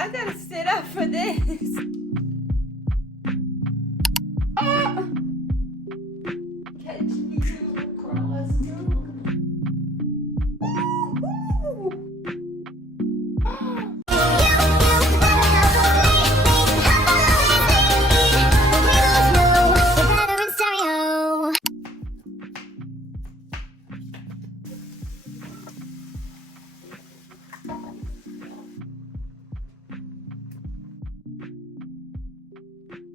I gotta sit up for this. Catch me, cross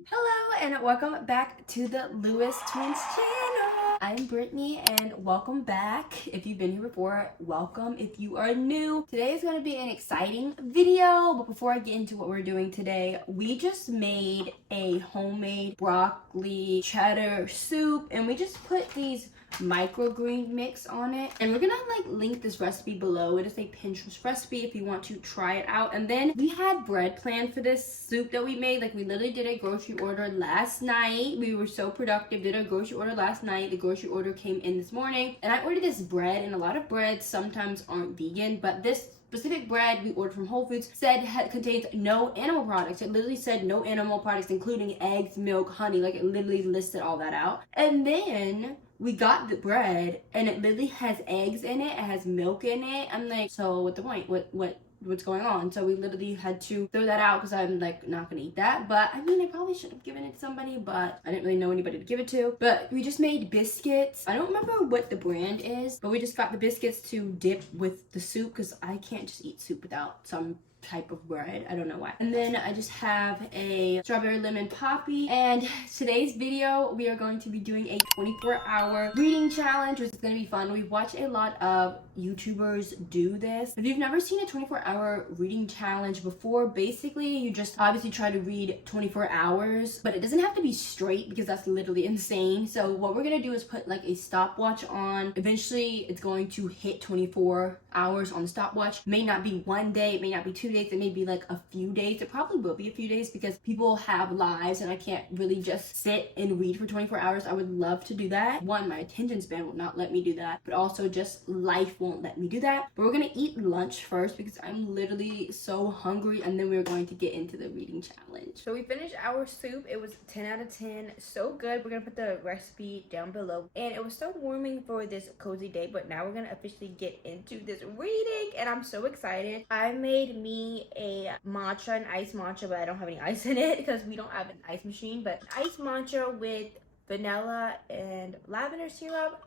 Hello and welcome back to the Lewis Twins channel. I'm Brittany and welcome back. If you've been here before, welcome. If you are new, today is going to be an exciting video. But before I get into what we're doing today, we just made a homemade broccoli cheddar soup and we just put these microgreen mix on it, and we're gonna link this recipe below. It is a Pinterest recipe if you want to try it out. And then we had bread planned for this soup that we made. We literally did a grocery order last night. We were so productive, did a grocery order last night. The grocery order came in this morning, and I ordered this bread, and a lot of breads sometimes aren't vegan, but this specific bread we ordered from Whole Foods said contains no animal products. It literally said no animal products, including eggs, milk, honey. It literally listed all that out. And then we got the bread and it literally has eggs in it, it has milk in it. I'm like, so what's the point? What's going on? So we literally had to throw that out because I'm not gonna eat that. But I mean, I probably should have given it to somebody, but I didn't really know anybody to give it to. But we just made biscuits. I don't remember what the brand is, but we just got the biscuits to dip with the soup because I can't just eat soup without some type of bread. I don't know why. And then I just have a strawberry lemon poppy. And today's video, we are going to be doing a 24-hour reading challenge, which is going to be fun. We've watched a lot of YouTubers do this. If you've never seen a 24-hour reading challenge before, basically you just obviously try to read 24 hours, but it doesn't have to be straight because that's literally insane. So what we're going to do is put a stopwatch on. Eventually it's going to hit 24 hours on the stopwatch. May not be one day, it may not be 2 days, it may be a few days. It probably will be a few days because people have lives and I can't really just sit and read for 24 hours. I would love to do that. One, my attention span will not let me do that, but also just life won't let me do that. But we're gonna eat lunch first because I'm literally so hungry, and then we're going to get into the reading challenge. So we finished our soup. It was 10 out of 10. So good. We're gonna put the recipe down below. And it was so warming for this cozy day, but now we're gonna officially get into this reading and I'm so excited. I made me a matcha, an iced matcha, but I don't have any ice in it because we don't have an ice machine. But iced matcha with vanilla and lavender syrup,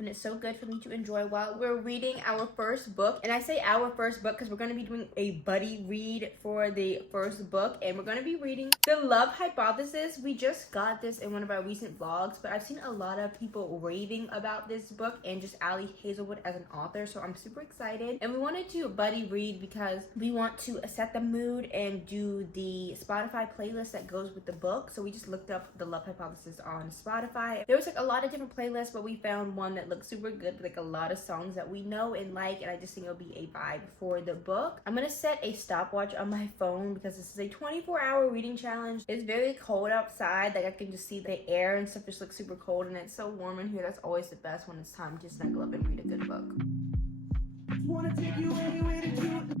and it's so good for me to enjoy while we're reading our first book. And I say our first book because we're going to be doing a buddy read for the first book, and we're going to be reading The Love Hypothesis. We just got this in one of our recent vlogs, but I've seen a lot of people raving about this book and just Ali Hazelwood as an author, so I'm super excited. And we wanted to buddy read because we want to set the mood and do the Spotify playlist that goes with the book. So we just looked up The Love Hypothesis on Spotify. There was a lot of different playlists, but we found one that looks super good with a lot of songs that we know and like, and I just think it'll be a vibe for the book. I'm gonna set a stopwatch on my phone because this is a 24-hour reading challenge. It's very cold outside, I can just see the air and stuff just looks super cold, and it's so warm in here. That's always the best when it's time to snuggle up and read a good book. Wanna take you anywhere to do it.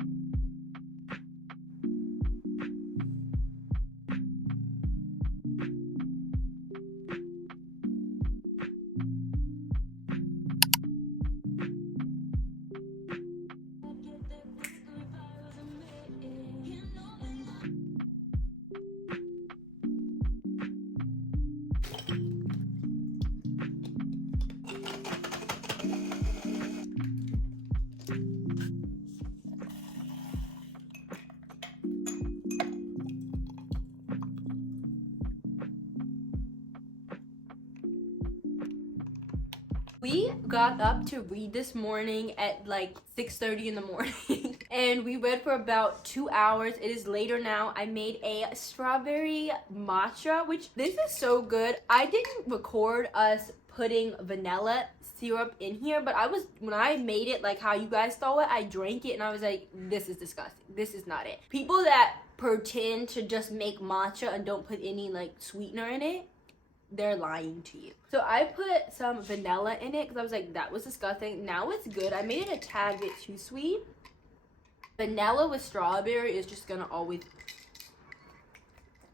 We got up to read this morning at 6:30 in the morning and we read for about 2 hours. It is later now. I made a strawberry matcha, which this is so good. I didn't record us putting vanilla syrup in here, but when I made it how you guys saw it, I drank it and I was like, this is disgusting. This is not it. People that pretend to just make matcha and don't put any sweetener in it, they're lying to you. So I put some vanilla in it because I was like, that was disgusting. Now it's good. I made it a tad bit too sweet. Vanilla with strawberry is just gonna always...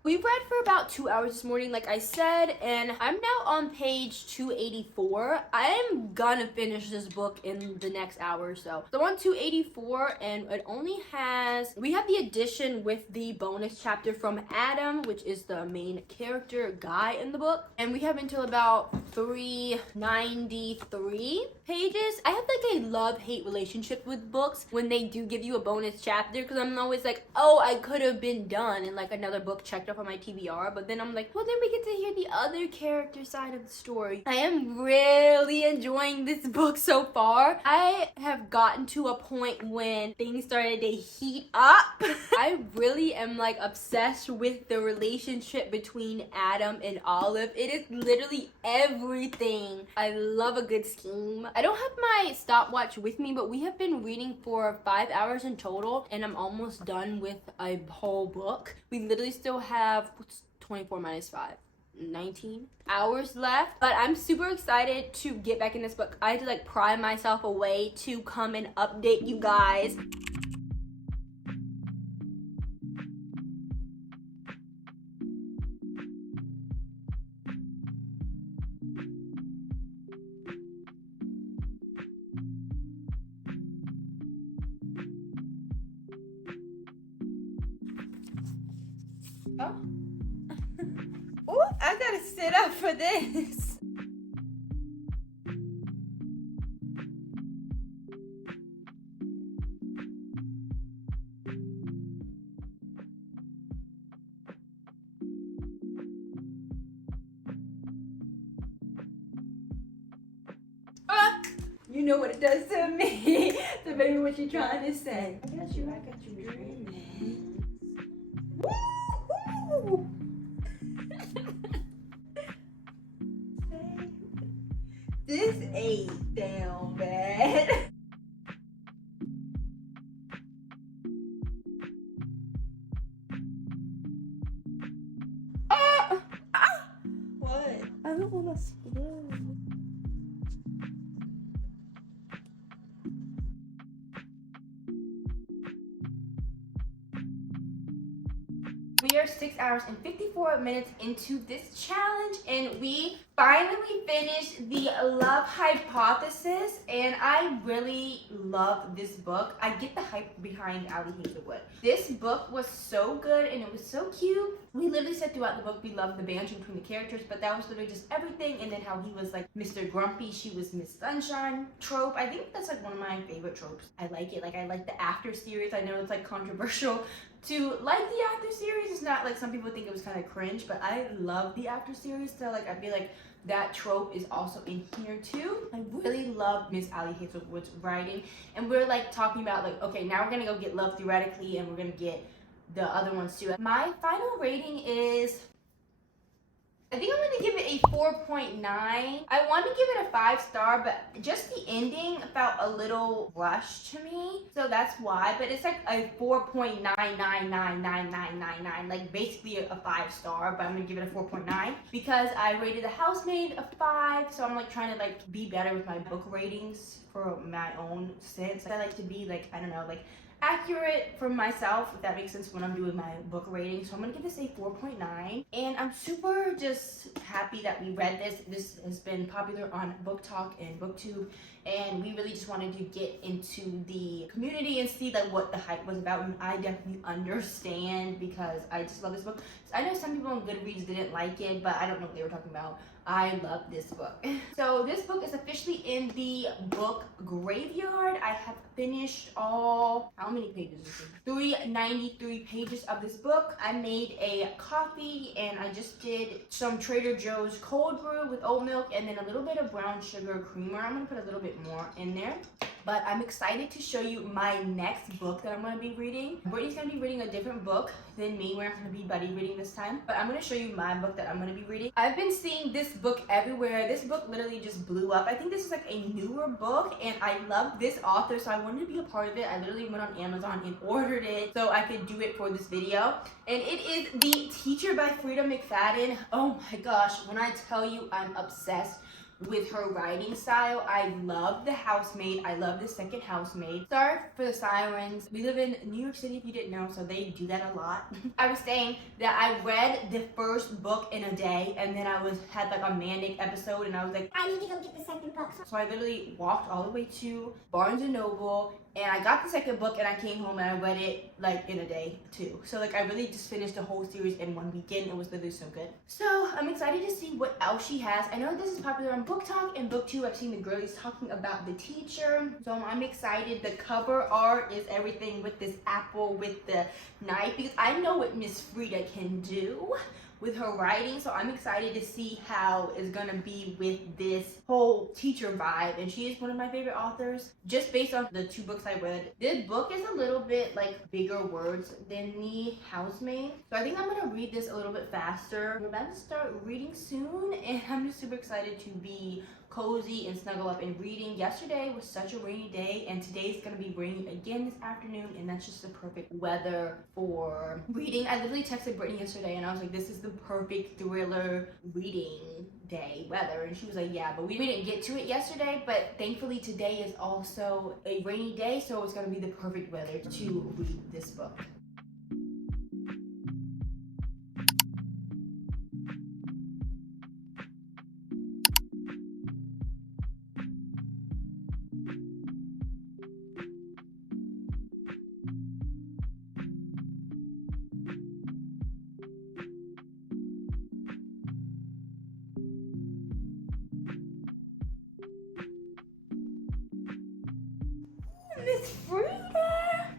We read for about 2 hours this morning, like I said, and I'm now on page 284. I am gonna finish this book in the next hour or so. So I'm on 284, and it only has... We have the edition with the bonus chapter from Adam, which is the main character guy in the book. And we have until about 393 pages. I have like a love-hate relationship with books when they do give you a bonus chapter, because I'm always like, oh, I could have been done, and like another book checked off on my TBR, but then I'm like, well, then we get to hear the other character side of the story. I am really enjoying this book so far. I have gotten to a point when things started to heat up. I really am like obsessed with the relationship between Adam and Olive. It is literally everything. I love a good scheme. I don't have my stopwatch with me, but we have been reading for 5 hours in total, and I'm almost done with a whole book. We literally still have, what's 24 minus 5? 19 hours left, but I'm super excited to get back in this book. I had to like pry myself away to come and update you guys. Oh. Oh, I gotta sit up for this. You know what it does to me. So baby, what you trying to say? I got you dreaming. Woo! This ain't down bad. What? I don't want to spoil. We are 6 hours and 54 minutes into this challenge, and we finally finished the Love Hypothesis, and I really love this book. I get the hype behind Ali Hazelwood. This book was so good, and it was so cute. We literally said throughout the book we loved the banter between the characters, but that was literally just everything, and then how he was like Mr. Grumpy, she was Miss Sunshine trope. I think that's like one of my favorite tropes. I like it. Like, I like the after series. I know it's like controversial to like the after series. It's not like some people think it was kind of cringe, but I love the after series, so like I feel like that trope is also in here too. I really love Miss Ali Hazelwood's writing, and we're like talking about like, okay, now we're gonna go get Love Theoretically, and we're gonna get the other ones too. My final rating is, I think I'm gonna give it a 4.9. I want to give it a 5-star, but just the ending felt a little rushed to me, so that's why. But it's like a 4.9999999, like basically a 5-star. But I'm gonna give it a 4.9 because I rated The Housemaid a 5, so I'm like trying to like be better with my book ratings for my own sense. I like to be like, I don't know, like accurate for myself, if that makes sense, when I'm doing my book rating. So I'm gonna give this a 4.9, and I'm super just happy that we read this. This has been popular on Booktok and Booktube, and we really just wanted to get into the community and see like what the hype was about, and I definitely understand because I just love this book. So I know some people on Goodreads didn't like it, but I don't know what they were talking about. I love this book. So this book is officially in the book graveyard. I have finished all, how many pages is this? 393 pages of this book. I made a coffee, and I just did some Trader Joe's cold brew with oat milk and then a little bit of brown sugar creamer. I'm gonna put a little bit more in there. But I'm excited to show you my next book that I'm going to be reading. Brittany's going to be reading a different book than me. We're not going to be buddy reading this time. But I'm going to show you my book that I'm going to be reading. I've been seeing this book everywhere. This book literally just blew up. I think this is like a newer book, and I love this author, so I wanted to be a part of it. I literally went on Amazon and ordered it so I could do it for this video. And it is The Teacher by Frida McFadden. Oh my gosh, when I tell you I'm obsessed with her writing style. I love The Housemaid. I love the second Housemaid. Sorry for the sirens. We live in New York City if you didn't know, so they do that a lot. I was saying that I read the first book in a day, and then I had like a manic episode, and I was like, I need to go get the second book. So I literally walked all the way to Barnes and Noble, and I got the second book, and I came home and I read it like in a day too. So like I really just finished the whole series in one weekend. It was literally so good. So I'm excited to see what else she has. I know this is popular on Booktok, and BookTube I've seen the girlies talking about The Teacher. So I'm excited. The cover art is everything with this apple with the knife, because I know what Miss Frida can do with her writing, so I'm excited to see how it's gonna be with this whole teacher vibe. And she is one of my favorite authors, just based on the 2 books I read. This book is a little bit like bigger words than The Housemaid, so I think I'm gonna read this a little bit faster. We're about to start reading soon, and I'm just super excited to be cozy and snuggle up and reading. Yesterday was such a rainy day, and today's gonna be raining again this afternoon, and that's just the perfect weather for reading. I literally texted Brittany yesterday and I was like, this is the perfect thriller reading day weather, and she was like, yeah, but we didn't get to it yesterday, but thankfully today is also a rainy day, so it's gonna be the perfect weather to read this book. Miss Frida!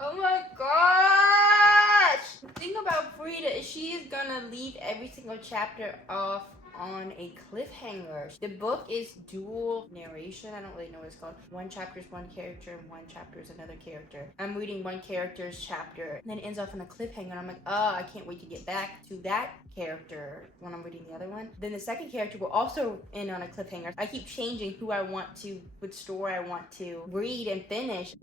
Oh my gosh! The thing about Frida is she is gonna leave every single chapter off on a cliffhanger. The book is dual narration. I don't really know what it's called. One chapter is one character and one chapter is another character. I'm reading one character's chapter, and then it ends off on a cliffhanger, and I'm like, oh, I can't wait to get back to that character when I'm reading the other one. Then the second character will also end on a cliffhanger. I keep changing who I want to, which story I want to read and finish.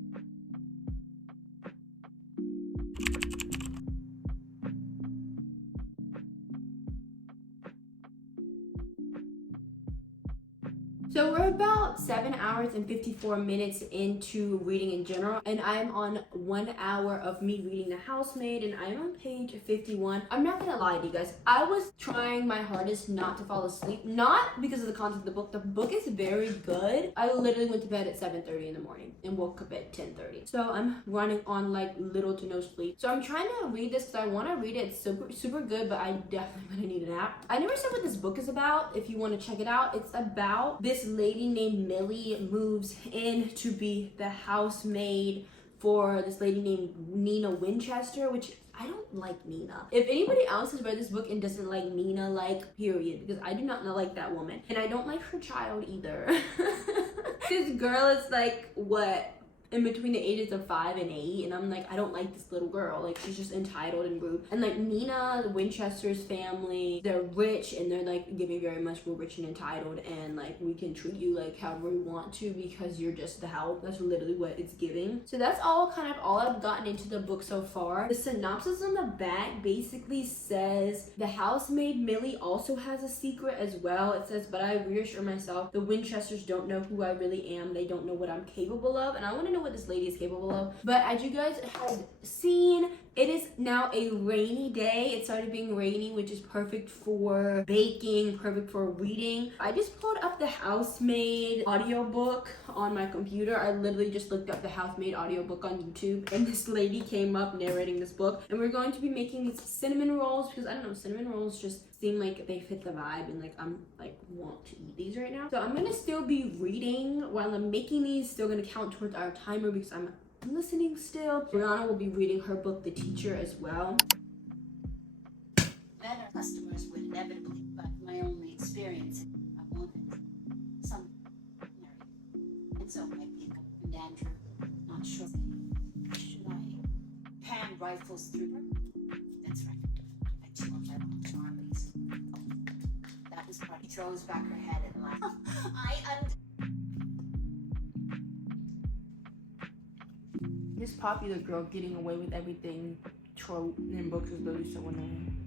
So we're about 7 hours and 54 minutes into reading in general, and I'm on 1 hour of me reading The Housemaid, and I'm on page 51. I'm not gonna lie to you guys, I was trying my hardest not to fall asleep, not because of the content of the book. The book is very good. I literally went to bed at 7:30 in the morning and woke up at 10:30. So I'm running on like little to no sleep. So I'm trying to read this because I want to read it. It's super good, but I definitely gonna need a nap. I never said what this book is about. If you want to check it out, it's about this lady named Millie moves in to be the housemaid for this lady named Nina Winchester, which I don't like Nina. If anybody else has read this book and doesn't like Nina, like, period, because I do not like that woman. And I don't like her child either. This girl is like, what? In between the ages of 5 and 8, and I'm like, I don't like this little girl. Like, she's just entitled and rude. And like Nina Winchester's family, they're rich, and they're like giving very much more rich and entitled, and like we can treat you like however we want to because you're just the help. That's literally what it's giving. So that's all I've gotten into the book so far. The synopsis on the back basically says the housemaid Millie also has a secret as well. It says, but I reassure myself the Winchesters don't know who I really am. They don't know what I'm capable of, and I want to know what this lady is capable of. But as you guys had seen, it is now a rainy day. It started being rainy, which is perfect for baking, perfect for reading. I just pulled up the Housemaid audiobook on my computer. I literally just looked up the Housemaid audiobook on YouTube, and this lady came up narrating this book. And we're going to be making these cinnamon rolls because I don't know, cinnamon rolls just seem like they fit the vibe, and like I'm like want to eat these right now. So I'm gonna still be reading while I'm making these, still gonna count towards our timer because I'm listening still. Brianna will be reading her book, The Teacher, as well. Better customers would inevitably, but my only experience, I wanted some married. And so might be and Andrew, not sure. Should I pan rifles through her? That's right. I chew on my Charlie's. That was part. He throws back her head and laughs. This popular girl getting away with everything trope in books is literally so annoying.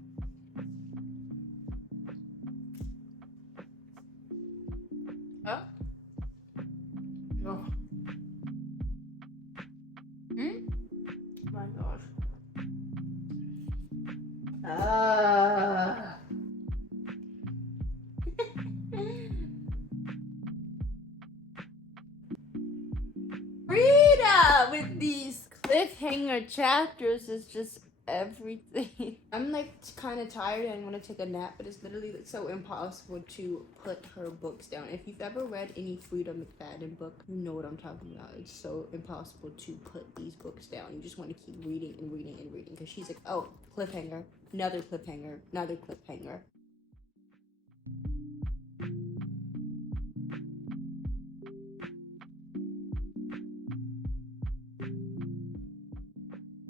these cliffhanger chapters is just everything. I'm like kind of tired and want to take a nap, but it's literally so impossible to put her books down. If you've ever read any Frida McFadden book, you know what I'm talking about. It's so impossible to put these books down. You just want to keep reading and reading and reading because she's like, oh, cliffhanger, another cliffhanger, another cliffhanger.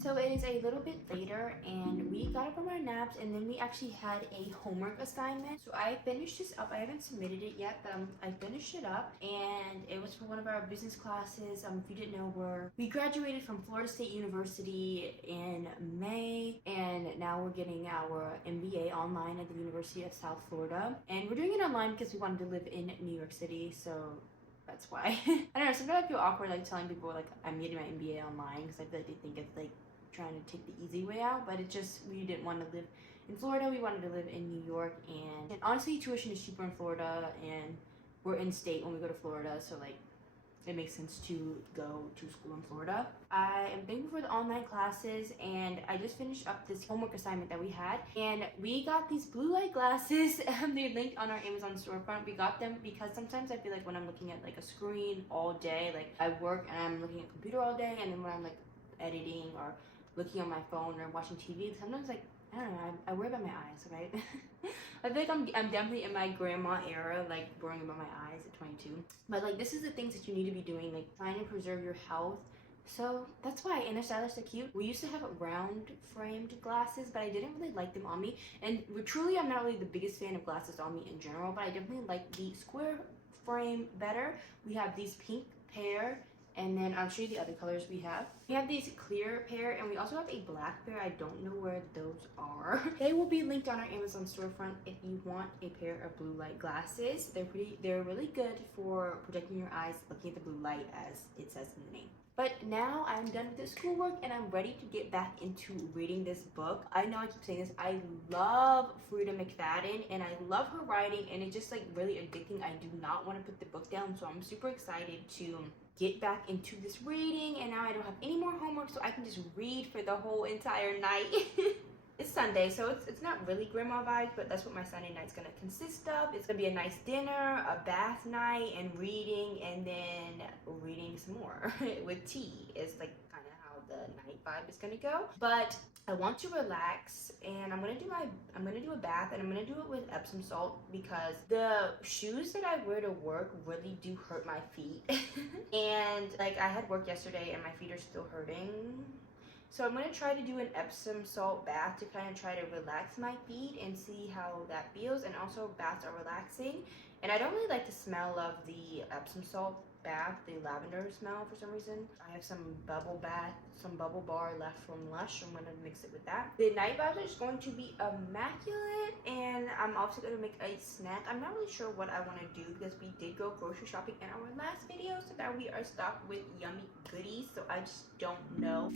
So it is a little bit later and we got up from our naps and then we actually had a homework assignment. So I finished this up. I haven't submitted it yet, but I finished it up and it was for one of our business classes. If you didn't know, we graduated from Florida State University in May and now we're getting our MBA online at the University of South Florida. And we're doing it online because we wanted to live in New York City. So that's why. I don't know, sometimes I feel awkward like telling people like I'm getting my MBA online because I feel like they think it's like trying to take the easy way out, but it just, we didn't want to live in Florida, we wanted to live in New York, and honestly tuition is cheaper in Florida and we're in state when we go to Florida, so like it makes sense to go to school in Florida. I am thankful for the online classes and I just finished up this homework assignment that we had and we got these blue light glasses. They're linked on our Amazon storefront. We got them because sometimes I feel like when I'm looking at like a screen all day, like I work and I'm looking at computer all day, and then when I'm like editing or looking on my phone or watching TV, sometimes like I don't know, I worry about my eyes, right? I think I'm definitely in my grandma era, like worrying about my eyes at 22. But like this is the things that you need to be doing, like trying to preserve your health. So that's why, and they're stylish, they're cute. We used to have round framed glasses, but I didn't really like them on me. And truly, I'm not really the biggest fan of glasses on me in general, but I definitely like the square frame better. We have these pink pair, and then I'll show you the other colors we have. We have these clear pair, and we also have a black pair. I don't know where those are. They will be linked on our Amazon storefront if you want a pair of blue light glasses. They're really good for protecting your eyes, looking at the blue light as it says in the name. But now I'm done with the schoolwork and I'm ready to get back into reading this book. I know I keep saying this, I love Frida McFadden and I love her writing, and it's just like really addicting. I do not want to put the book down, so I'm super excited to get back into this reading, and now I don't have any more homework, so I can just read for the whole entire night. It's Sunday, so it's not really grandma vibes, but that's what my Sunday night's gonna consist of. It's gonna be a nice dinner, a bath night, and reading, and then reading some more with tea is like kind of how the night vibe is gonna go. But I want to relax, and I'm gonna do a bath, and I'm gonna do it with Epsom salt because the shoes that I wear to work really do hurt my feet. And like I had work yesterday and my feet are still hurting. So I'm going to try to do an Epsom salt bath to kind of try to relax my feet and see how that feels. And also baths are relaxing. And I don't really like the smell of the Epsom salt bath, the lavender smell for some reason. I have some bubble bar left from Lush. I'm going to mix it with that. The night bath is going to be immaculate, and I'm also going to make a snack. I'm not really sure what I want to do because we did go grocery shopping in our last video, so now we are stocked with yummy goodies, so I just don't know.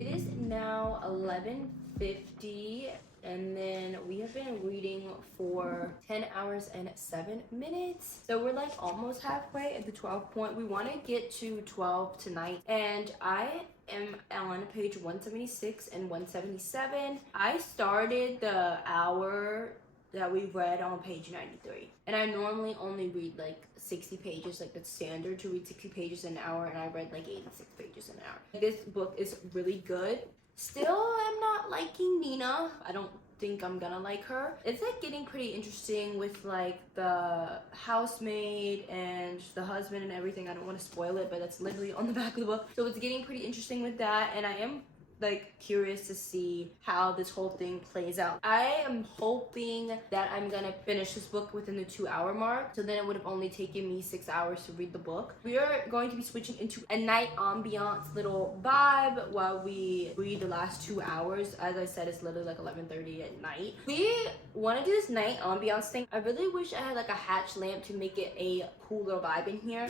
It is now 11:50, and then we have been reading for 10 hours and 7 minutes. So we're like almost halfway at the 12 point. We want to get to 12 tonight, and I am on page 176 and 177. I started the hour that we read on page 93, and I normally only read like 60 pages, like that's standard to read 60 pages an hour, and I read like 86 pages an hour. This book is really good. Still, I'm not liking Nina. I don't think I'm gonna like her. It's like getting pretty interesting with like the housemaid and the husband and everything. I don't want to spoil it, but that's literally on the back of the book. So it's getting pretty interesting with that, and I am like curious to see how this whole thing plays out. I am hoping that I'm gonna finish this book within the 2-hour mark, so then it would have only taken me 6 hours to read the book. We are going to be switching into a night ambiance little vibe while we read the last 2 hours. As I said, it's literally like 11:30 at night. We want to do this night ambiance thing. I really wish I had like a hatch lamp to make it a cool little vibe in here.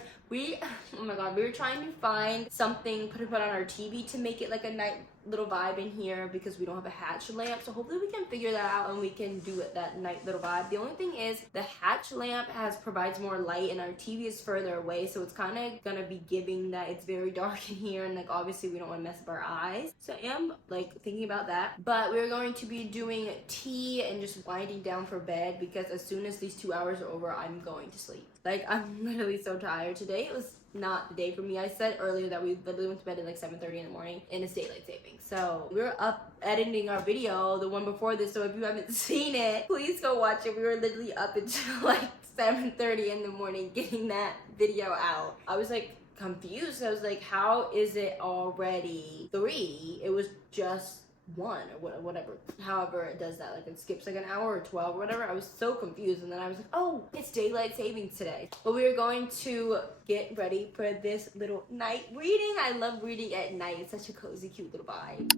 Oh my god, we were trying to find something to put on our TV to make it like a night little vibe in here because we don't have a hatch lamp. So hopefully we can figure that out and we can do it that night little vibe. The only thing is the hatch lamp provides more light and our TV is further away, so it's kind of gonna be giving that it's very dark in here, and like obviously we don't want to mess up our eyes. So I am like thinking about that. But we're going to be doing tea and just winding down for bed because as soon as these 2 hours are over, I'm going to sleep. Like, I'm literally so tired. Today it was not the day for me. I said earlier that we literally went to bed at like 7:30 in the morning and it's daylight saving. So we were up editing our video, the one before this. So if you haven't seen it, please go watch it. We were literally up until like 7:30 in the morning getting that video out. I was like confused. I was like, how is it already 3? It was just 1 or whatever, however it does that, like it skips like an hour or 12 or whatever. I was so confused, and then I was like, oh, it's daylight savings today. But we are going to get ready for this little night reading. I love reading at night. It's such a cozy, cute little vibe.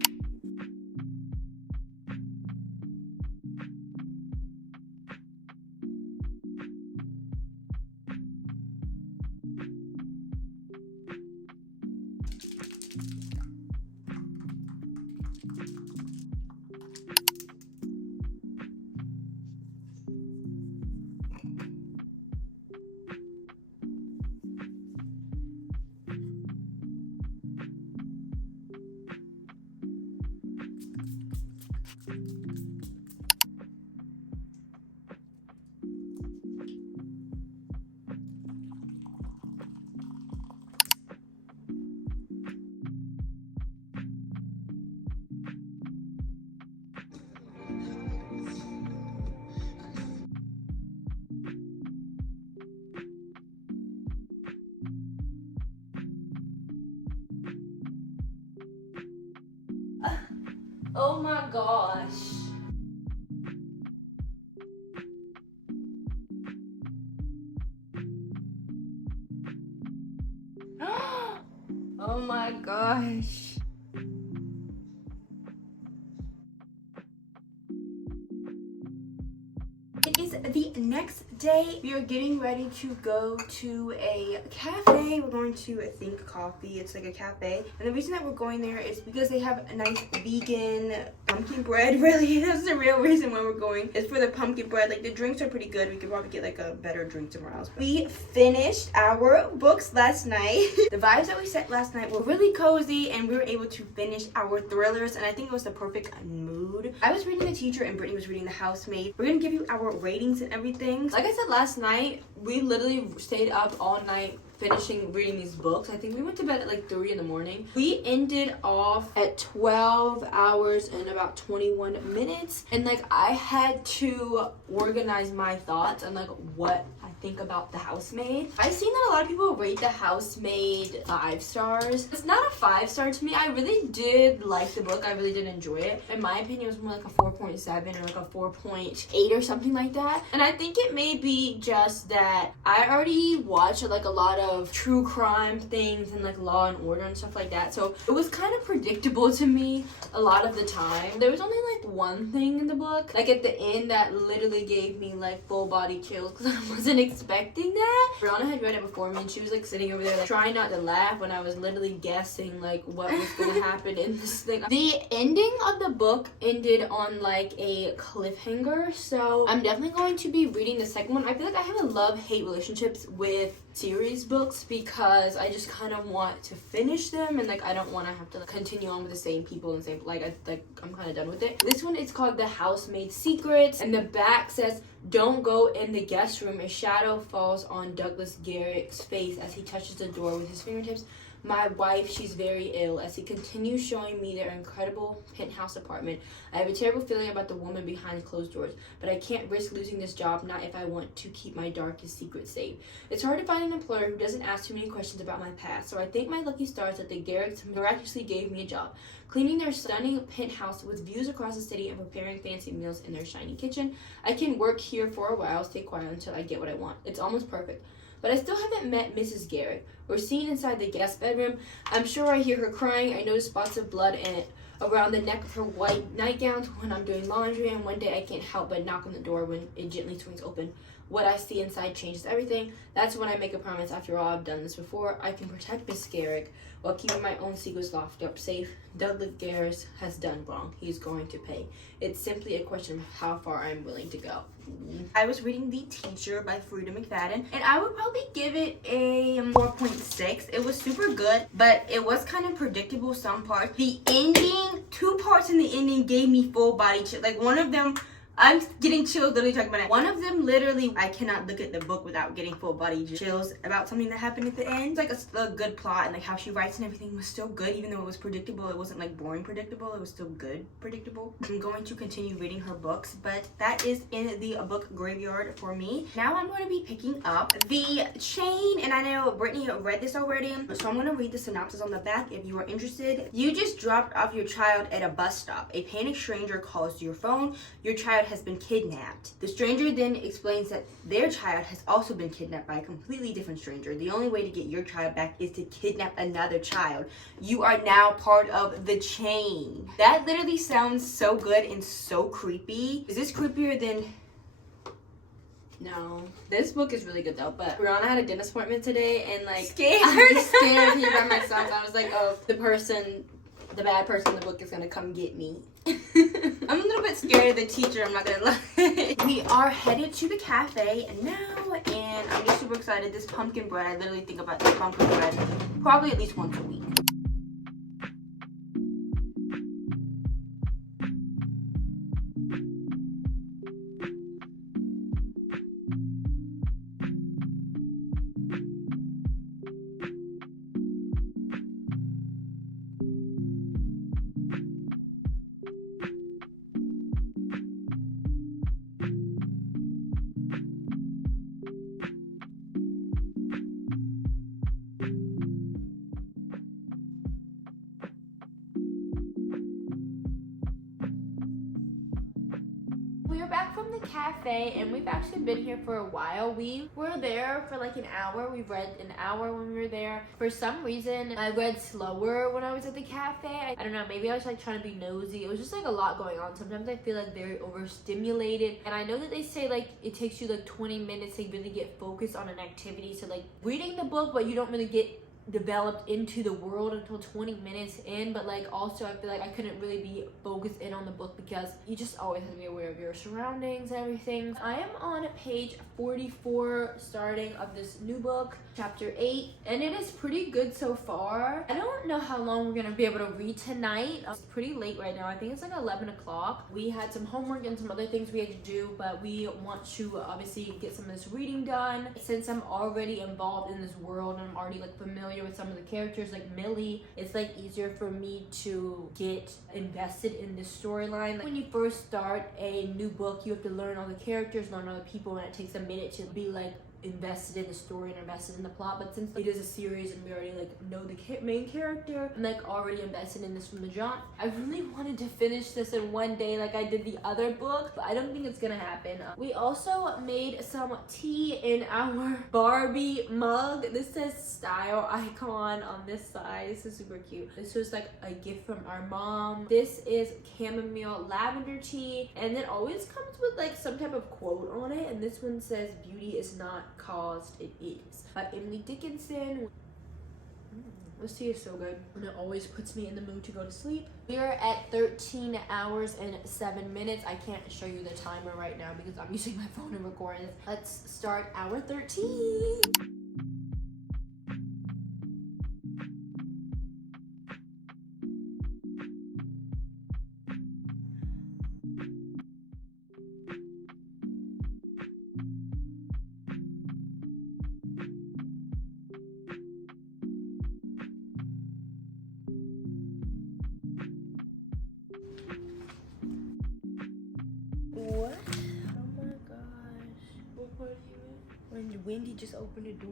Oh my gosh. Oh my gosh. It is the next day. We are getting ready to go to a cafe. We're going to Think Coffee. It's like a cafe. And the reason that we're going there is because they have a nice vegan pumpkin bread. Really, that's the real reason why we're going. It's for the pumpkin bread. Like the drinks are pretty good. We could probably get like a better drink somewhere else. We finished our books last night. The vibes that we set last night were really cozy, and we were able to finish our thrillers, and I think it was the perfect mood. I was reading The Teacher and Brittany was reading The Housemaid. We're gonna give you our ratings and everything. Like I said last night, we literally stayed up all night finishing reading these books. I think we went to bed at like 3 in the morning. We ended off at 12 hours and about 21 minutes, and like I had to organize my thoughts on like what I think about The Housemaid. I've seen that a lot of people rate The Housemaid 5 stars. It's not a 5-star to me. I really did like the book. I really did enjoy it. In my opinion, it was more like a 4.7 or like a 4.8 or something like that. And I think it may be just that I already watched like a lot of true crime things and like Law and Order and stuff like that. So it was kind of predictable to me a lot of the time. There was only like one thing in the book, like at the end, that literally gave me like full body chills because I wasn't expecting that. Brianna had read it before me and she was like sitting over there like trying not to laugh when I was literally guessing like what was going to happen in this thing. The ending of the book ended on like a cliffhanger, so I'm definitely going to be reading the second one. I feel like I have a love-hate relationships with series books because I just kind of want to finish them, and like I don't want to have to like, continue on with the same people and same I'm kind of done with it. This one is called The Housemaid Secrets, and the back says, "Don't go in the guest room. A shadow falls on Douglas Garrick's face as he touches the door with his fingertips. my wife, she's very ill. As he continues showing me their incredible penthouse apartment, I have a terrible feeling about the woman behind closed doors, but I can't risk losing this job, not if I want to keep my darkest secret safe. It's hard to find an employer who doesn't ask too many questions about my past, so I thank my lucky stars that the Garricks miraculously gave me a job, cleaning their stunning penthouse with views across the city and preparing fancy meals in their shiny kitchen. I can work here for a while, stay quiet until I get what I want. It's almost perfect. But I still haven't met Mrs. Garrick. We're seen inside the guest bedroom. I'm sure I hear her crying. I notice spots of blood around the neck of her white nightgown when I'm doing laundry, and one day I can't help but knock on the door when it gently swings open. What I see inside changes everything. That's when I make a promise. After all, I've done this before. I can protect Miss Garrick while keeping my own secrets locked up safe. Douglas Garris has done wrong. He's going to pay. It's simply a question of how far I'm willing to go. I was reading The Teacher by Frida McFadden, and I would probably give it a 4.6. It was super good, but it was kind of predictable some parts. The ending, 2 parts in the ending gave me full body chill. Like one of them, I'm getting chills literally talking about it. One of them, literally, I cannot look at the book without getting full body chills about something that happened at the end. It's like a good plot, and like how she writes and everything was still good, even though it was predictable. It wasn't like boring predictable. It was still good predictable. I'm going to continue reading her books, but that is in the book graveyard for me. Now I'm going to be picking up The Chain, and I know Brittany read this already, so I'm going to read the synopsis on the back if you are interested. You just dropped off your child at a bus stop. A panicked stranger calls your phone. Your child has been kidnapped. The stranger then explains that their child has also been kidnapped by a completely different stranger. The only way to get your child back is to kidnap another child. You are now part of the chain. That literally sounds so good and so creepy. Is this creepier than... No. This book is really good though, but Brianna had a dentist appointment today, and like Scared. I'm scared here by myself. I was like, oh, the bad person in the book is gonna come get me. I'm a little bit scared of the teacher, I'm not gonna lie. We are headed to the cafe now, and I'm just super excited. This pumpkin bread, I literally think about this pumpkin bread probably at least once a week. We're back from the cafe, and we've actually been here for a while. We were there for like an hour. We read an hour when we were there. For some reason, I read slower when I was at the cafe. I don't know, maybe I was like trying to be nosy. It was just like a lot going on. Sometimes I feel like very overstimulated. And I know that they say like it takes you like 20 minutes to really get focused on an activity. So like reading the book, but you don't really get developed into the world until 20 minutes in. But like also I feel like I couldn't really be focused in on the book because you just always have to be aware of your surroundings and everything. I am on page 44 starting of this new book, chapter 8, and it is pretty good so far. I don't know how long we're gonna be able to read tonight. It's pretty late right now. I think it's like 11 o'clock. We had some homework and some other things we had to do, but we want to obviously get some of this reading done. Since I'm already involved in this world and I'm already like familiar with some of the characters like Millie, it's like easier for me to get invested in this storyline. Like when you first start a new book, you have to learn all the characters, learn all the people, and it takes a minute to be like invested in the story and invested in the plot. But since it is a series and we already like know the main character, I'm like already invested in this from the jump. I really wanted to finish this in one day like I did the other book, but I don't think it's gonna happen. We also made some tea in our Barbie mug. This says style icon on this side. This is super cute. This was like a gift from our mom. This is chamomile lavender tea, and it always comes with like some type of quote on it, and this one says beauty is not caused, it is, by Emily Dickinson. This tea is so good, and it always puts me in the mood to go to sleep. We are at 13 hours and 7 minutes. I can't show you the timer right now because I'm using my phone to record this. Let's start hour 13. When Wendy just opened the door.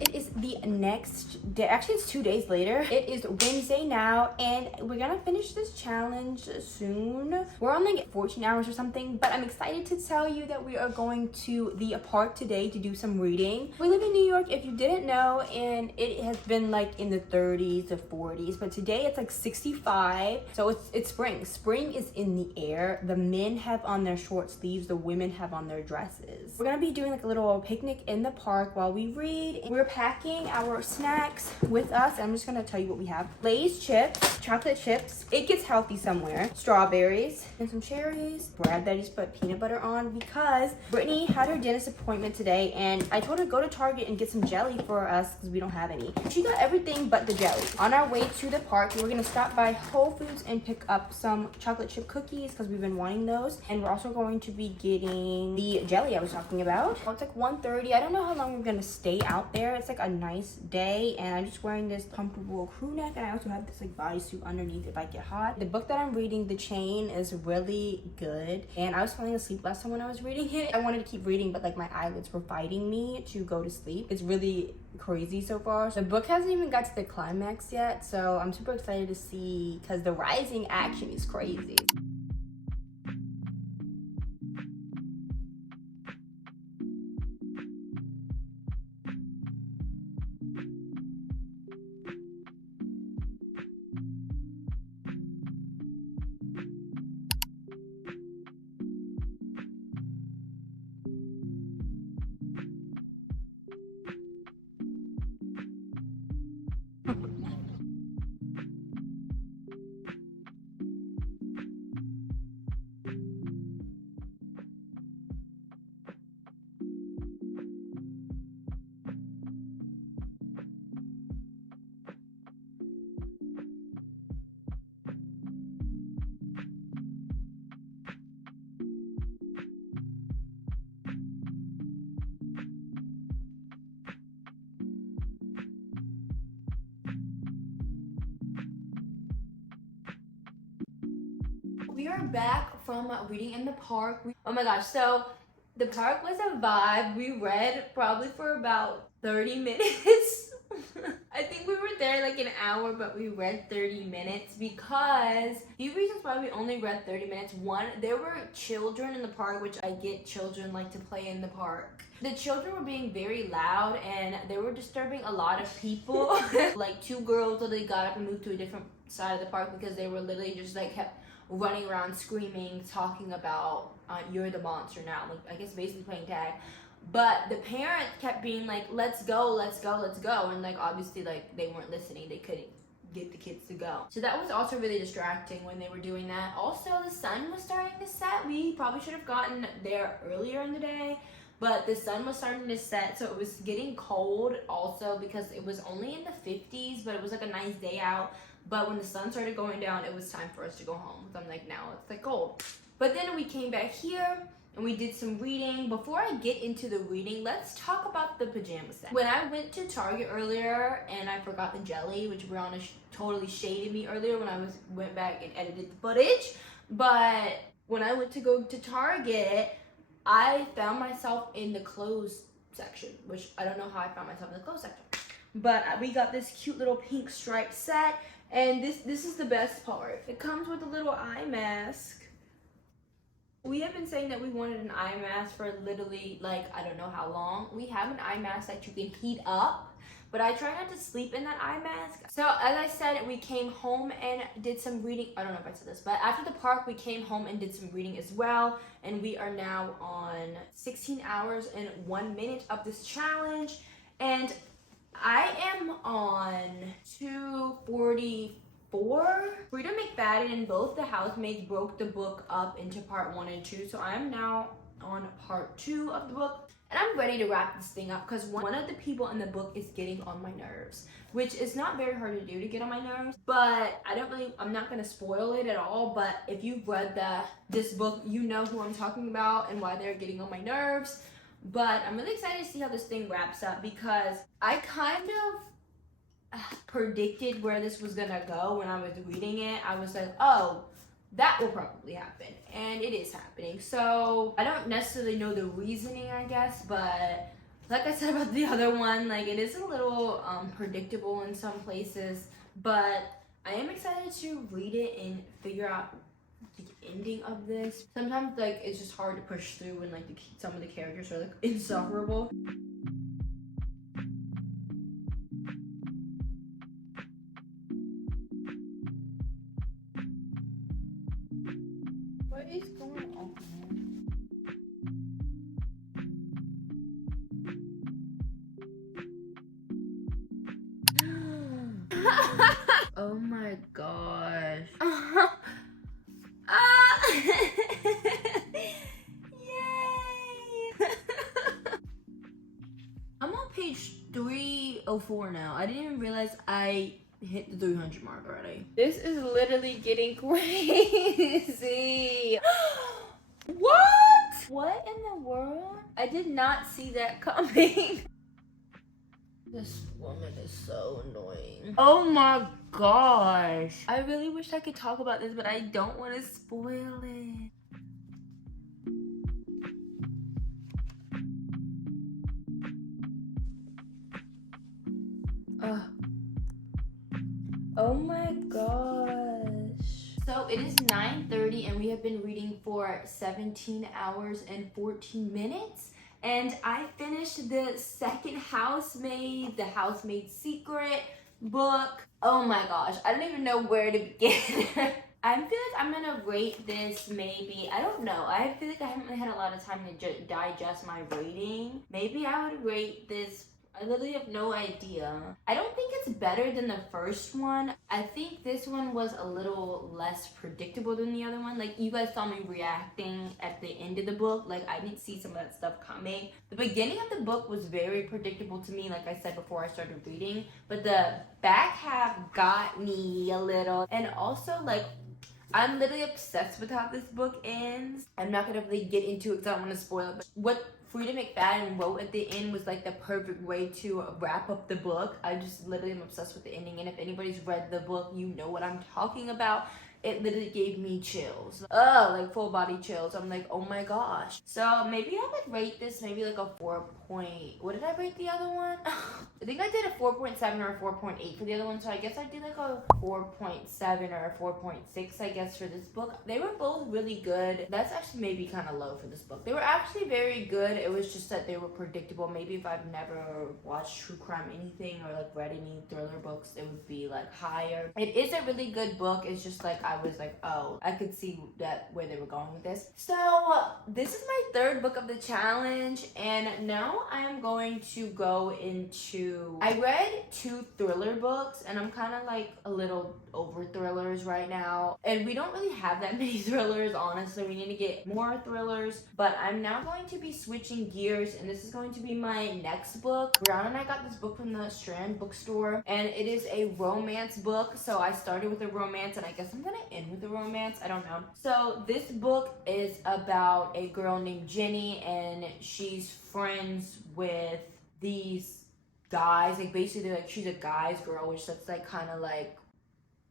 It is the next day. Actually, it's 2 days later. It is Wednesday now, and we're gonna finish this challenge soon. We're on like 14 hours or something, but I'm excited to tell you that we are going to the park today to do some reading. We live in New York, if you didn't know, and it has been like in the 30s to 40s, but today it's like 65. So it's spring. Spring is in the air. The men have on their short sleeves, the women have on their dresses. We're gonna be doing like a little picnic in the park while we read. We're packing our snacks with us. I'm just gonna tell you what we have. Lay's chips, chocolate chips. It gets healthy somewhere. Strawberries and some cherries. Bread that I just put peanut butter on because Brittany had her dentist appointment today, and I told her to go to Target and get some jelly for us because we don't have any. She got everything but the jelly. On our way to the park, we're gonna stop by Whole Foods and pick up some chocolate chip cookies because we've been wanting those. And we're also going to be getting the jelly I was talking about. Well, it's like 1:30. I don't know how long we're gonna stay out there. It's like a nice day, and I'm just wearing this comfortable crew neck, and I also have this like bodysuit underneath if I get hot. The book that I'm reading, The Chain, is really good, and I was falling asleep last time when I was reading it. I wanted to keep reading, but like my eyelids were fighting me to go to sleep. It's really crazy so far. The book hasn't even got to the climax yet, so I'm super excited to see because the rising action is crazy. We are back from reading in the park. Oh my gosh, so the park was a vibe. We read probably for about 30 minutes. I think we were there like an hour, but we read 30 minutes because a few reasons why we only read 30 minutes. One, there were children in the park, which I get, children like to play in the park. The children were being very loud and they were disturbing a lot of people. Like 2 girls, so they got up and moved to a different side of the park because they were literally just like kept running around screaming, talking about you're the monster now, like I guess basically playing tag. But the parents kept being like, let's go, let's go, let's go, and like obviously like they weren't listening. They couldn't get the kids to go. So that was also really distracting when they were doing that. Also, the sun was starting to set. We probably should have gotten there earlier in the day, but the sun was starting to set, so it was getting cold also because it was only in the 50s, but it was like a nice day out. But when the sun started going down, it was time for us to go home. So I'm like, now it's like cold. But then we came back here and we did some reading. Before I get into the reading, let's talk about the pajama set. When I went to Target earlier and I forgot the jelly, which Brianna totally shaded me earlier when I went back and edited the footage. But when I went to go to Target, I found myself in the clothes section, which I don't know how I found myself in the clothes section. But we got this cute little pink striped set, and this is the best part. It comes with a little eye mask. We have been saying that we wanted an eye mask for literally like I don't know how long. We have an eye mask that you can heat up, but I try not to sleep in that eye mask. So as I said, we came home and did some reading. I don't know if I said this, but after the park, we came home and did some reading as well. And we are now on 16 hours and 1 minute of this challenge. And I am on 244. Frida McFadden and both the housemaids broke the book up into part 1 and 2. So I am now on part 2 of the book. And I'm ready to wrap this thing up because one of the people in the book is getting on my nerves, which is not very hard to do, to get on my nerves. But I'm not going to spoil it at all. But if you've read this book, you know who I'm talking about and why they're getting on my nerves. But I'm really excited to see how this thing wraps up because I kind of predicted where this was going to go when I was reading it. I was like, oh, that will probably happen, and it is happening. So I don't necessarily know the reasoning, I guess, but like I said about the other one, like it is a little predictable in some places, but I am excited to read it and figure out the ending of this. Sometimes like it's just hard to push through when like some of the characters are like insufferable. What is going on? Oh my gosh. Yay! I'm on page 304 now. I didn't even realize I hit the 300 mark already. This is literally getting crazy. What? What in the world? I did not see that coming. This woman is so annoying. Oh my gosh. I really wish I could talk about this, but I don't want to spoil it. Oh my gosh. So it is 9:30 and we have been reading for 17 hours and 14 minutes. And I finished the second housemaid, the housemaid secret book. Oh my gosh, I don't even know where to begin. I feel like I'm gonna rate this maybe, I don't know. I feel like I haven't really had a lot of time to digest my rating. Maybe I would rate this, I literally have no idea. I don't think it's better than the first one. I think this one was a little less predictable than the other one. Like you guys saw me reacting at the end of the book. Like I didn't see some of that stuff coming. The beginning of the book was very predictable to me, like I said before I started reading. But the back half got me a little. And also like, I'm literally obsessed with how this book ends. I'm not gonna really get into it because I don't want to spoil it. But what Frida McFadden wrote at the end was like the perfect way to wrap up the book. I just literally am obsessed with the ending. And if anybody's read the book, you know what I'm talking about. It literally gave me chills. Like full body chills. I'm like, oh my gosh. So maybe I would rate this maybe like a 4 point. What did I rate the other one? I think I did a 4.7 or a 4.8 for the other one. So I guess I did like a 4.7 or a 4.6, I guess, for this book. They were both really good. That's actually maybe kind of low for this book. They were actually very good. It was just that they were predictable. Maybe if I've never watched true crime anything or like read any thriller books, it would be like higher. It is a really good book. It's just like I was like, oh, I could see that where they were going with this. So this is my third book of the challenge, and now I am going to go into, I read 2 thriller books and I'm kind of like a little over thrillers right now, and we don't really have that many thrillers, honestly. We need to get more thrillers, but I'm now going to be switching gears, and this is going to be my next book. Brianna and I got this book from the Strand bookstore, and it is a romance book. So I started with a romance, and I guess I'm gonna end with a romance. I don't know. So this book is about a girl named Jenny, and she's friends with these guys. Like basically, like she's a guy's girl, which that's like kind of like,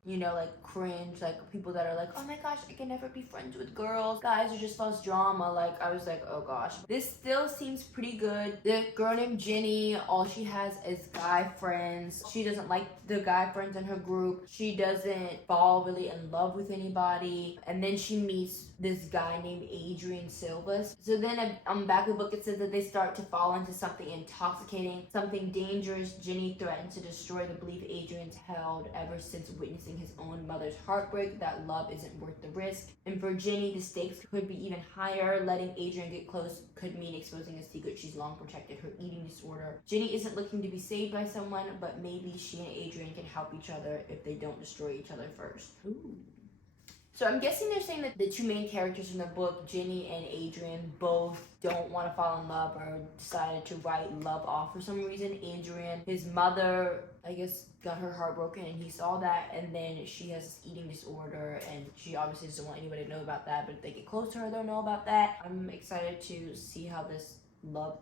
you know, like cringe, like people that are like, oh my gosh, I can never be friends with girls. Guys are just lost drama. Like I was like, oh gosh. This still seems pretty good. The girl named Jenny, all she has is guy friends. She doesn't like the guy friends in her group. She doesn't fall really in love with anybody. And then she meets this guy named Adrian Silvas. So then on the back of the book, it says that they start to fall into something intoxicating, something dangerous. Jenny threatens to destroy the belief Adrian's held ever since witnessing his own mother's heartbreak, that love isn't worth the risk. And for Jenny, the stakes could be even higher. Letting Adrian get close could mean exposing a secret she's long protected, her eating disorder. Jenny isn't looking to be saved by someone, but maybe she and Adrian can help each other if they don't destroy each other first. Ooh. So I'm guessing they're saying that the 2 main characters in the book, Jenny and Adrian, both don't want to fall in love or decided to write love off for some reason. Adrian, his mother, I guess, got her heart broken and he saw that, and then she has this eating disorder and she obviously doesn't want anybody to know about that, but if they get close to her, they'll know about that. I'm excited to see how this love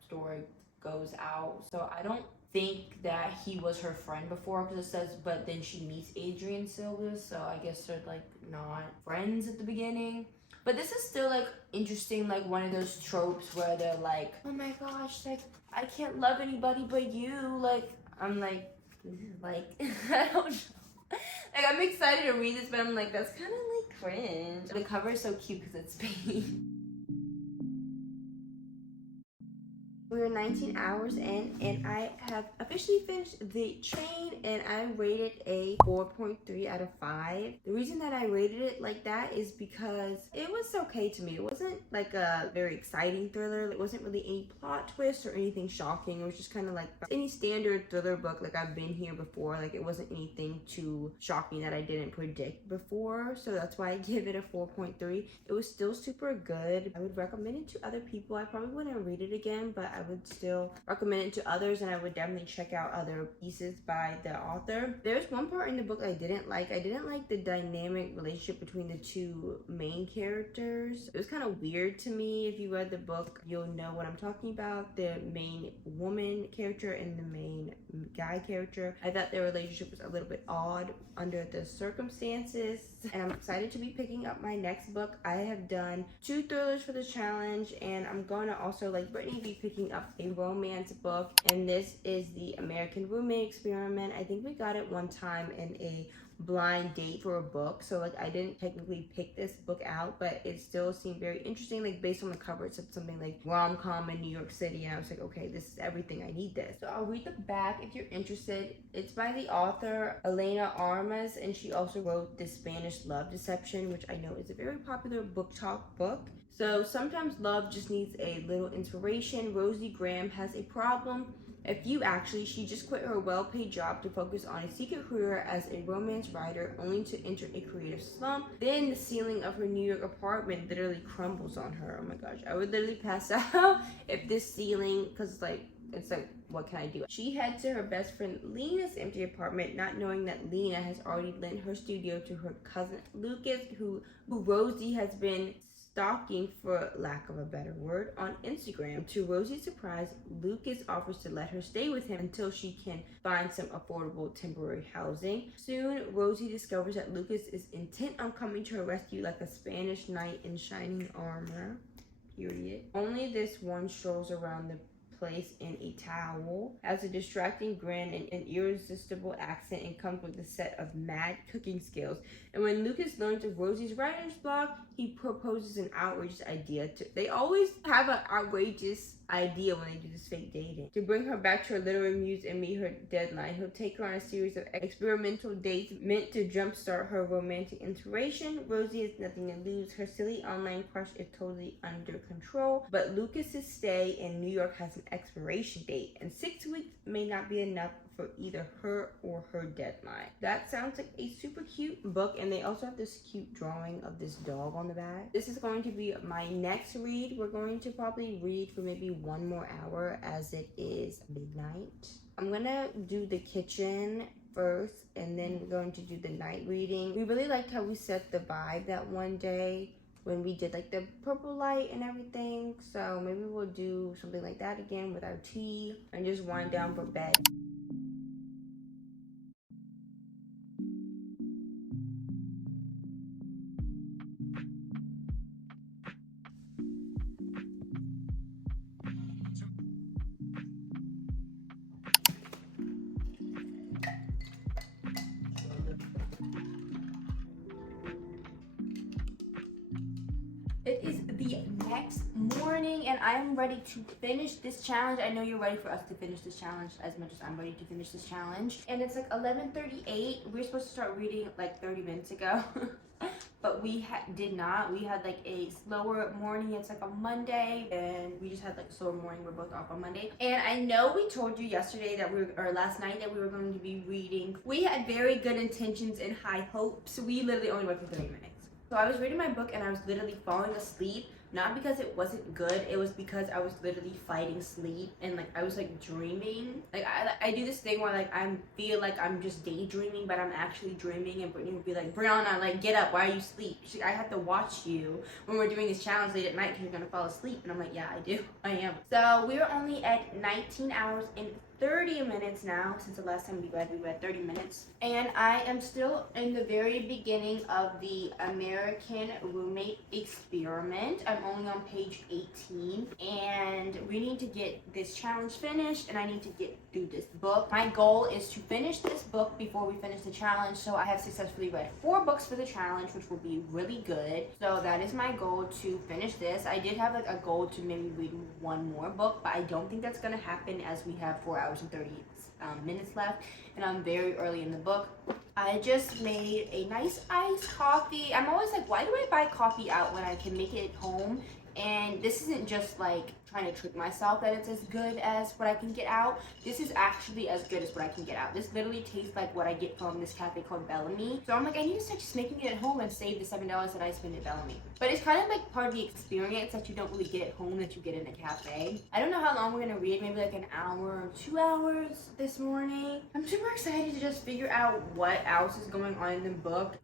story goes out. So I don't think that he was her friend before, because it says, but then she meets Adrian Silva, so I guess they're like not friends at the beginning. But this is still like interesting, like one of those tropes where they're like, oh my gosh, like I can't love anybody but you. Like I'm like, this is like I don't know. Like I'm excited to read this, but I'm like, that's kind of like cringe. The cover is so cute because it's pink. We're 19 hours in, and I have officially finished the chain, and I rated a 4.3 out of 5. The reason that I rated it like that is because it was okay to me. It wasn't like a very exciting thriller. It wasn't really any plot twists or anything shocking. It was just kind of like any standard thriller book. Like I've been here before. Like it wasn't anything too shocking that I didn't predict before. So that's why I give it a 4.3. It was still super good. I would recommend it to other people. I probably wouldn't read it again, but I would still recommend it to others, and I would definitely check out other pieces by the author. There's one part in the book I didn't like. I didn't like the dynamic relationship between the two main characters. It was kind of weird to me. If you read the book, you'll know what I'm talking about. The main woman character and the main guy character. I thought their relationship was a little bit odd under the circumstances, and I'm excited to be picking up my next book. I have done 2 thrillers for this challenge, and I'm going to also, like Brittany, be picking up a romance book, and this is the American Roommate Experiment. I think we got it one time in a blind date for a book, so like I didn't technically pick this book out, but it still seemed very interesting. Like based on the cover, it said something like rom-com in New York City, and I was like, okay, this is everything, I need this. So I'll read the back if you're interested. It's by the author Elena Armas, and she also wrote The Spanish Love Deception, which I know is a very popular Booktok book. So sometimes love just needs a little inspiration. Rosie Graham has a problem. She just quit her well-paid job to focus on a secret career as a romance writer, only to enter a creative slump. Then the ceiling of her New York apartment literally crumbles on her. Oh my gosh, I would literally pass out if this ceiling, because it's like, what can I do? She heads to her best friend Lena's empty apartment, not knowing that Lena has already lent her studio to her cousin Lucas, who Rosie has been stalking, for lack of a better word, on Instagram. To Rosie's surprise, Lucas offers to let her stay with him until she can find some affordable temporary housing. Soon, Rosie discovers that Lucas is intent on coming to her rescue like a Spanish knight in shining armor. Period. Only this one strolls around the place in a towel, has a distracting grin and an irresistible accent, and comes with a set of mad cooking skills. And when Lucas learns of Rosie's writer's block, he proposes an outrageous idea. They always have an outrageous idea when they do this fake dating. To bring her back to her literary muse and meet her deadline, he'll take her on a series of experimental dates meant to jumpstart her romantic inspiration. Rosie has nothing to lose. Her silly online crush is totally under control, but Lucas's stay in New York has an expiration date, and 6 weeks may not be enough for either her or her deadline. That sounds like a super cute book, and they also have this cute drawing of this dog on the back. This is going to be my next read. We're going to probably read for maybe 1 more hour as it is midnight. I'm gonna do the kitchen first, and then we're going to do the night reading. We really liked how we set the vibe that one day when we did like the purple light and everything. So maybe we'll do something like that again with our tea and just wind down for bed. It is the next morning, and I'm ready to finish this challenge. I know you're ready for us to finish this challenge as much as I'm ready to finish this challenge. And it's like 11:38. We were supposed to start reading like 30 minutes ago, but we did not. We had like a slower morning. It's like a Monday, and we just had like a slower morning. We're both off on Monday. And I know we told you yesterday that last night that we were going to be reading. We had very good intentions and high hopes. We literally only read for 30 minutes. So I was reading my book and I was literally falling asleep, not because it wasn't good, it was because I was literally fighting sleep, and like I was like dreaming. Like I do this thing where like I feel like I'm just daydreaming, but I'm actually dreaming, and Brittany would be like, Brianna, like get up, why are you asleep? She's like, I have to watch you when we're doing this challenge late at night because you're gonna fall asleep. And I'm like, yeah, I do, I am. So we're only at 19 hours and 30 minutes now. Since the last time we read 30 minutes. And I am still in the very beginning of the American Roommate Experiment. I'm only on page 18, and we need to get this challenge finished, and I need to get through this book. My goal is to finish this book before we finish the challenge, so I have successfully read 4 books for the challenge, which will be really good. So that is my goal, to finish this. I did have like a goal to maybe read 1 more book, but I don't think that's gonna happen as we have 4 hours and 30 minutes left, and I'm very early in the book. I just made a nice iced coffee. I'm always like, why do I buy coffee out when I can make it at home? And this isn't just like trying to trick myself that it's as good as what I can get out. This is actually as good as what I can get out. This literally tastes like what I get from this cafe called Bellamy. So I'm like, I need to start just making it at home and save the $7 that I spend at Bellamy. But it's kind of like part of the experience that you don't really get at home that you get in a cafe. I don't know how long we're gonna read, maybe like an hour or 2 hours this morning. I'm super excited to just figure out what else is going on in the book.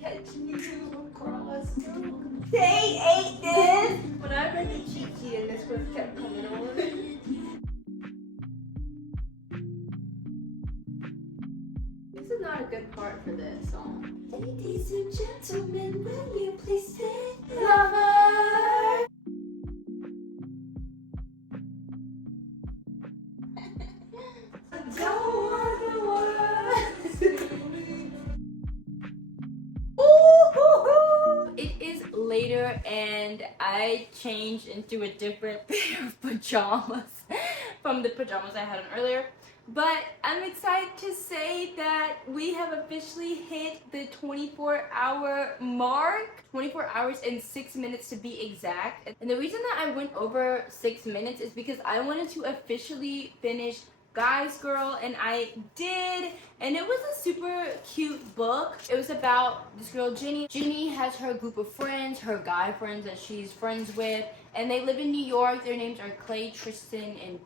Catching you across the room. They ate this! When I read the cheat sheet and this was kept coming on. This is not a good part for this song. Ladies and gentlemen, will you please stay? Lover! Don't want the world. It is later, and I changed into a different pair of pajamas from the pajamas I had on earlier. But I'm excited to say that we have officially hit the 24-hour mark. 24 hours and 6 minutes to be exact. And the reason that I went over 6 minutes is because I wanted to officially finish Guys Girl, and I did, and it was a super cute book. It was about this girl Jenny. Jenny has her group of friends, her guy friends that she's friends with, and they live in New York. Their names are Clay, Tristan, and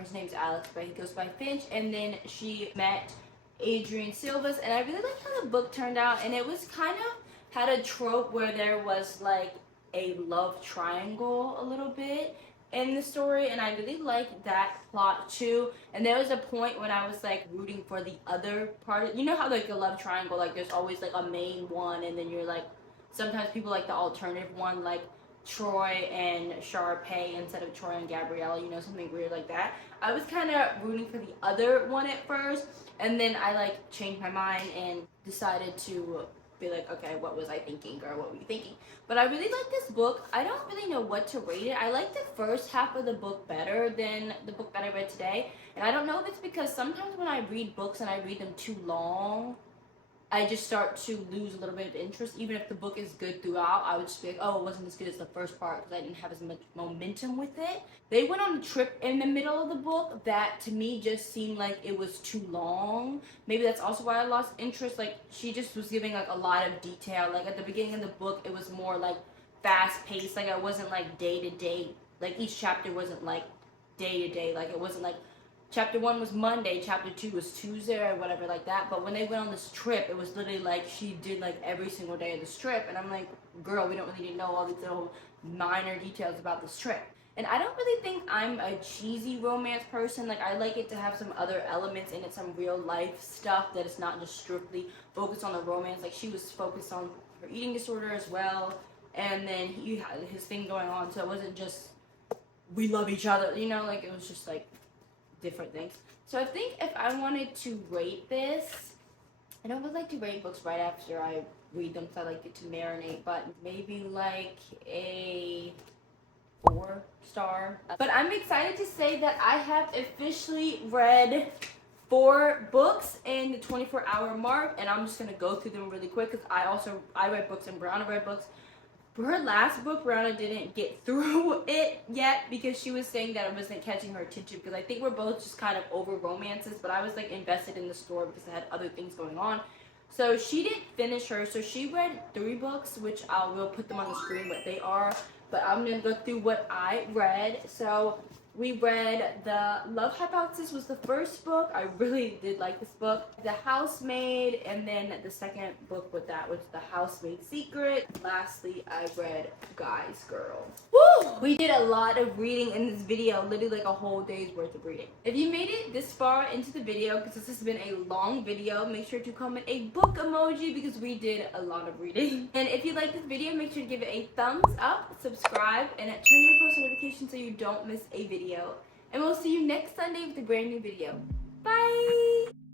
his name's Alex, but he goes by Finch. And then she met Adrian Silvas, and I really liked how the book turned out. And it was kind of had a trope where there was like a love triangle a little bit in the story, and I really liked that plot too. And there was a point when I was like rooting for the other part. You know how like a love triangle, like there's always like a main one, and then you're like, sometimes people like the alternative one, like Troy and Sharpay instead of Troy and Gabriella, you know, something weird like that. I was kind of rooting for the other one at first, and then I like changed my mind and decided to be like, okay, what was I thinking, girl? What were you thinking? But I really like this book. I don't really know what to rate it. I like the first half of the book better than the book that I read today. And I don't know if it's because sometimes when I read books and I read them too long, I just start to lose a little bit of interest. Even if the book is good throughout, I would just be like, oh, it wasn't as good as the first part because I didn't have as much momentum with it. They went on a trip in the middle of the book that to me just seemed like it was too long. Maybe that's also why I lost interest. Like, she just was giving like a lot of detail. Like at the beginning of the book, it was more like fast paced. Like it wasn't like day to day. Like each chapter wasn't like day to day. Like it wasn't like Chapter 1 was Monday, Chapter 2 was Tuesday or whatever like that. But when they went on this trip, it was literally like she did like every single day of this trip. And I'm like, girl, we don't really need to know all these little minor details about this trip. And I don't really think I'm a cheesy romance person. Like, I like it to have some other elements in it, some real life stuff that is not just strictly focused on the romance. Like, she was focused on her eating disorder as well. And then he had his thing going on. So it wasn't just, we love each other, you know? Like, it was just like different things. So I think if I wanted to rate this, I don't really like to rate books right after I read them because I like it to marinate, but maybe like a 4-star. But I'm excited to say that I have officially read 4 books in the 24-hour mark, and I'm just gonna go through them really quick because I read books and Brianna read books. For her last book, Brianna didn't get through it yet because she was saying that it wasn't catching her attention, because I think we're both just kind of over romances, but I was like invested in the story because I had other things going on. So she didn't finish her, so she read 3 books, which I will put them on the screen what they are, but I'm gonna go through what I read. So we read The Love Hypothesis was the first book. I really did like this book. The Housemaid, and then the second book with that was The Housemaid Secret. Lastly, I read Guys Girls. Woo! We did a lot of reading in this video, literally like a whole day's worth of reading. If you made it this far into the video, because this has been a long video, make sure to comment a book emoji because we did a lot of reading. And if you like this video, make sure to give it a thumbs up, subscribe, and turn your post notifications so you don't miss a video. And we'll see you next Sunday with a brand new video. Bye!